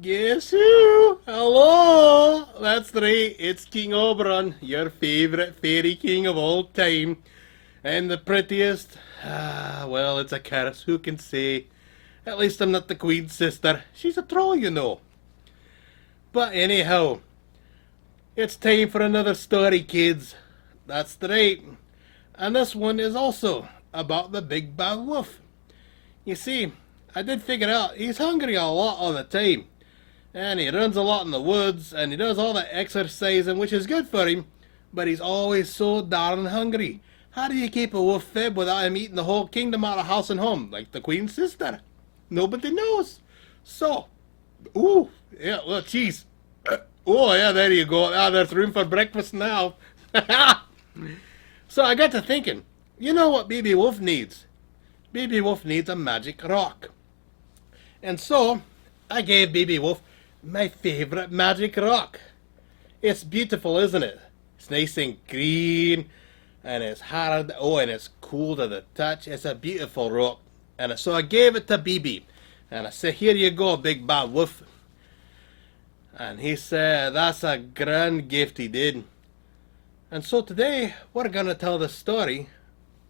Guess who? Hello! That's right, it's King Oberon, your favourite fairy king of all time. And the prettiest? Well, it's a curse, who can say? At least I'm not the Queen's sister. She's a troll, you know. But anyhow, it's time for another story, kids. That's right. And this one is also about the big bad wolf. You see, I did figure out he's hungry a lot all the time. And he runs a lot in the woods, and he does all the exercising, which is good for him, but he's always so darn hungry. How do you keep a wolf fed without him eating the whole kingdom out of house and home, like the Queen's sister? Nobody knows. So, ooh, yeah, well, cheese. Oh, yeah, there you go. Ah, there's room for breakfast now. So I got to thinking, you know what Baby Wolf needs? Baby Wolf needs a magic rock. And so, I gave Baby Wolf my favorite magic rock. It's beautiful, isn't it? It's nice and green, and it's hard. Oh, and it's cool to the touch. It's a beautiful rock. And so I gave it to BB. And I said, here you go, big bad wolf. And he said, that's a grand gift, he did. And so today, we're going to tell the story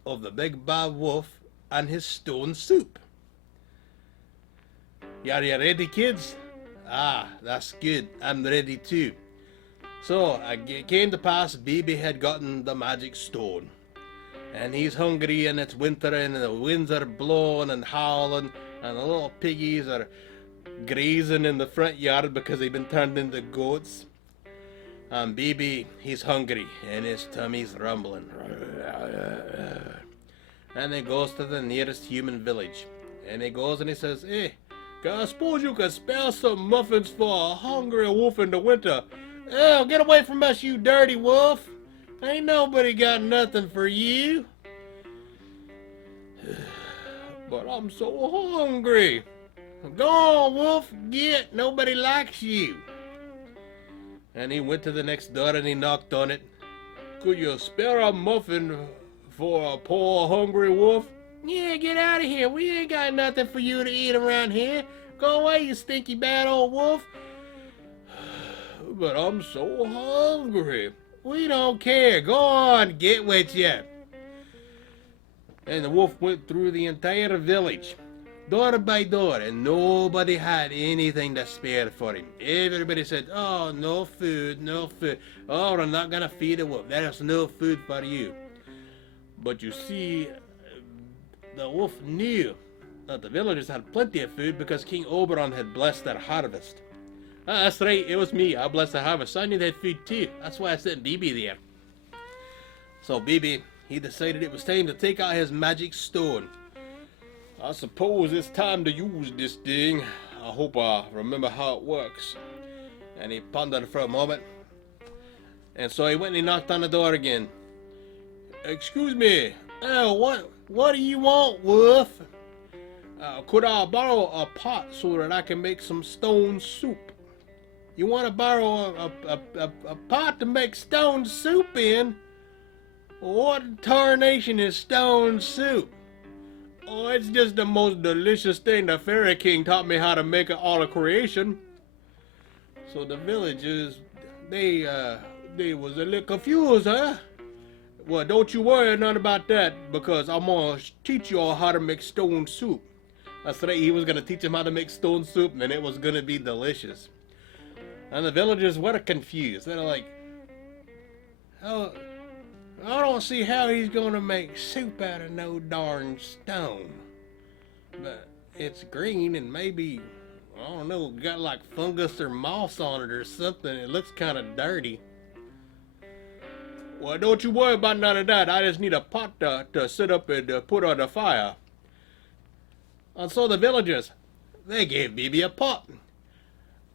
of the big bad wolf and his stone soup. Are you ready, kids? Ah, that's good. I'm ready too. So, it came to pass, Baby had gotten the magic stone. And he's hungry, and it's winter, and the winds are blowing and howling, and the little piggies are grazing in the front yard because they've been turned into goats. And Baby, he's hungry, and his tummy's rumbling. And he goes to the nearest human village. And he goes and he says, hey, I suppose you could spare some muffins for a hungry wolf in the winter. Oh, get away from us, you dirty wolf. Ain't nobody got nothing for you. But I'm so hungry. Go on, wolf, get. Nobody likes you. And he went to the next door and he knocked on it. Could you spare a muffin for a poor hungry wolf? Yeah, get out of here. We ain't got nothing for you to eat around here. Go away, you stinky bad old wolf. But I'm so hungry. We don't care. Go on, get with you. And the wolf went through the entire village, door by door, and nobody had anything to spare for him. Everybody said, oh, no food, no food. Oh, we're not going to feed the wolf. There's no food for you. But you see, the wolf knew that the villagers had plenty of food because King Oberon had blessed their harvest. Ah, that's right, it was me. I blessed the harvest. I needed food too. That's why I sent BB there. So BB, he decided it was time to take out his magic stone. I suppose it's time to use this thing. I hope I remember how it works. And he pondered for a moment. And so he went and he knocked on the door again. Excuse me. Oh, what do you want, wolf? Could I borrow a pot so that I can make some stone soup? You want to borrow a pot to make stone soup in? What tarnation is stone soup? Oh, it's just the most delicious thing. The Fairy King taught me how to make it all of creation. So the villagers, they was a little confused, huh? Well, don't you worry none about that, because I'm gonna teach you all how to make stone soup. That's right, he was gonna teach them how to make stone soup, and it was gonna be delicious. And the villagers were confused. They're like, oh, I don't see how he's gonna make soup out of no darn stone. But it's green and maybe, I don't know, got like fungus or moss on it or something. It looks kind of dirty. Well, don't you worry about none of that. I just need a pot to sit up and put on the fire. And so the villagers, they gave BB a pot.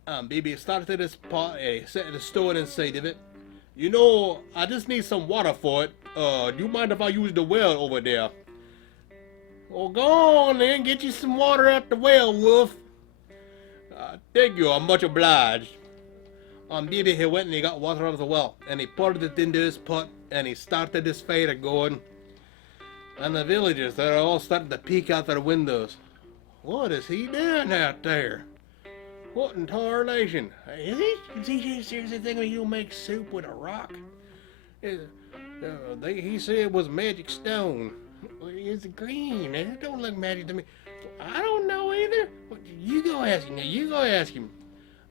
BB started this pot and he set the stone inside of it. You know, I just need some water for it. Do you mind if I use the well over there? Well, go on then, get you some water at the well, wolf. Thank you, I'm much obliged. BB, he went and he got water out of the well, and he poured it into his pot, and he started his fire going. And the villagers, they're all starting to peek out their windows. What is he doing out there? What in tarnation? Is he seriously thinking you'll make soup with a rock? He said it was magic stone. It's green. It don't look magic to me. I don't know either. You go ask him. You go ask him.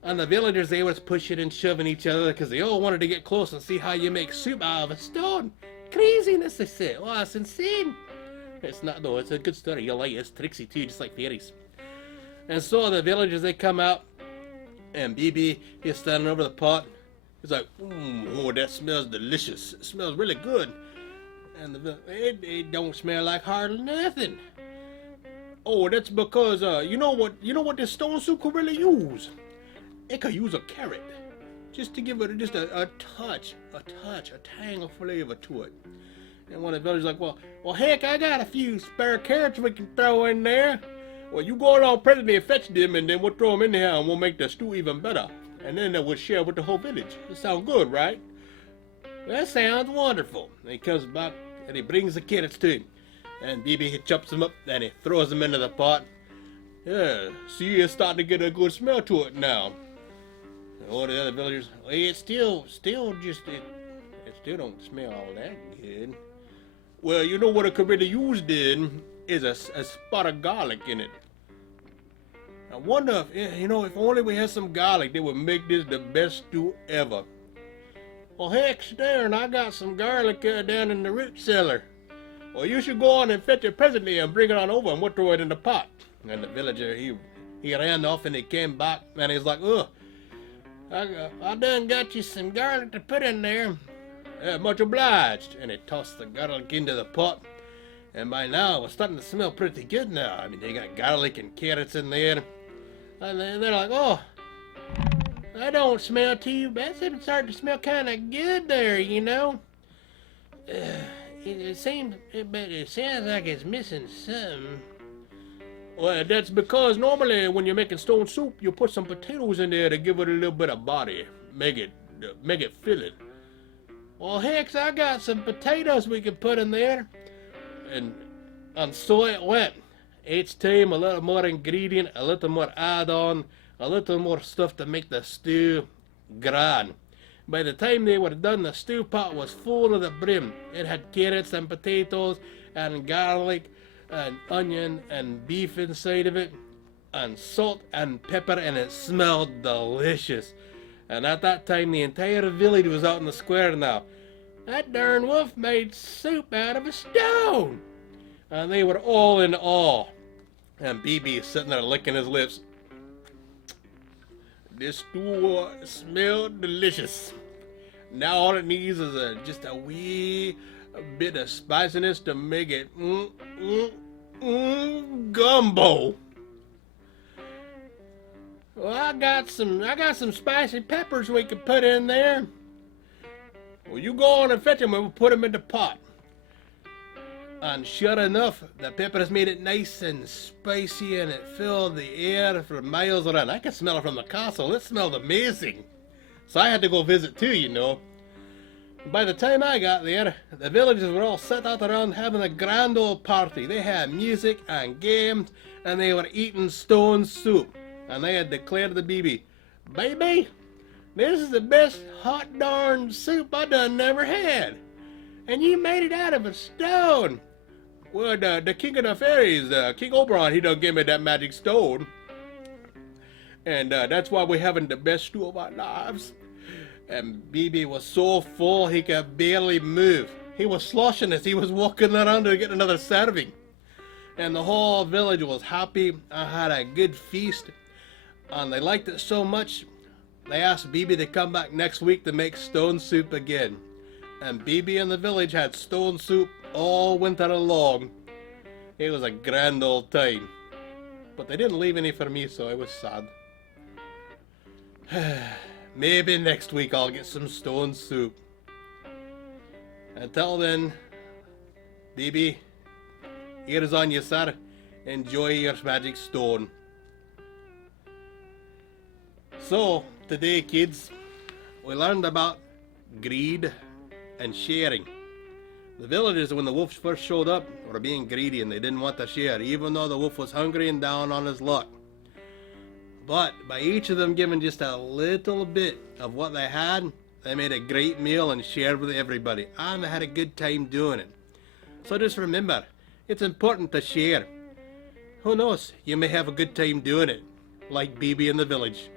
And the villagers, they was pushing and shoving each other because they all wanted to get close and see how you make soup out of a stone. Craziness, they said. Oh, it's insane. It's not, though. It's a good story. You'll like it. It's tricksy, too, just like fairies. And so the villagers, they come out, and BB, he's standing over the pot. He's like, oh, that smells delicious. It smells really good. And it don't smell like hardly nothing. Oh, that's because, you know what this stone soup could really use? It could use a carrot. Just to give it just a tang of flavor to it. And one of the villagers like, well, heck, I got a few spare carrots we can throw in there. Well, you go along presently and fetch them, and then we'll throw them in there, and we'll make the stew even better. And then we'll share with the whole village. That sounds good, right? That sounds wonderful. And he comes back, and he brings the carrots to him. And BB, he chops them up, and he throws them into the pot. Yeah, see, it's starting to get a good smell to it now. And all the other villagers, it still don't smell all that good. Well, you know what it could really use then is a spot of garlic in it. I wonder if, if only we had some garlic, they would make this the best stew ever. Well, heck, Stern, I got some garlic down in the root cellar. Well, you should go on and fetch it presently and bring it on over and we'll throw it in the pot. And the villager, he ran off and he came back and he's like, I done got you some garlic to put in there. Much obliged. And he tossed the garlic into the pot. And by now, it was starting to smell pretty good now. I mean, they got garlic and carrots in there. And they're like, oh, that don't smell too bad. It's starting to smell kind of good there, you know. It sounds like it's missing something. Well, that's because normally when you're making stone soup, you put some potatoes in there to give it a little bit of body, make it filling. Well, heck, I got some potatoes we could put in there. And so it went. Each time a little more ingredient, a little more add-on, a little more stuff to make the stew grand. By the time they were done, the stew pot was full to the brim. It had carrots and potatoes and garlic and onion and beef inside of it and salt and pepper, and it smelled delicious. And at that time, the entire village was out in the square now. That darn wolf made soup out of a stone. And they were all in awe. And BB is sitting there licking his lips. This stew smelled delicious. Now all it needs is just a wee bit of spiciness to make it gumbo. Well, I got some spicy peppers we could put in there. Well, you go on and fetch them and we'll put them in the pot. And sure enough, the peppers made it nice and spicy and it filled the air for miles around. I could smell it from the castle. It smelled amazing. So I had to go visit too, you know. By the time I got there, the villagers were all set out around having a grand old party. They had music and games and they were eating stone soup. And they had declared to BB, baby, this is the best hot darn soup I done never had. And you made it out of a stone. Well, the king of the fairies, King Oberon, he done gave me that magic stone. And that's why we're having the best stew of our lives. And BB was so full he could barely move. He was sloshing as he was walking around to get another serving. And the whole village was happy and had a good feast. And they liked it so much, they asked BB to come back next week to make stone soup again. And BB and the village had stone soup all winter long. It was a grand old time. But they didn't leave any for me, so I was sad. Maybe next week I'll get some stone soup. Until then, BB, here is on you, sir. Enjoy your magic stone. So, today, kids, we learned about greed and sharing. The villagers, when the wolves first showed up, were being greedy and they didn't want to share, even though the wolf was hungry and down on his luck. But by each of them giving just a little bit of what they had, they made a great meal and shared with everybody, and they had a good time doing it. So just remember, it's important to share. Who knows, you may have a good time doing it, like BB in the village.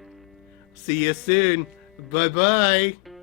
See you soon. Bye bye.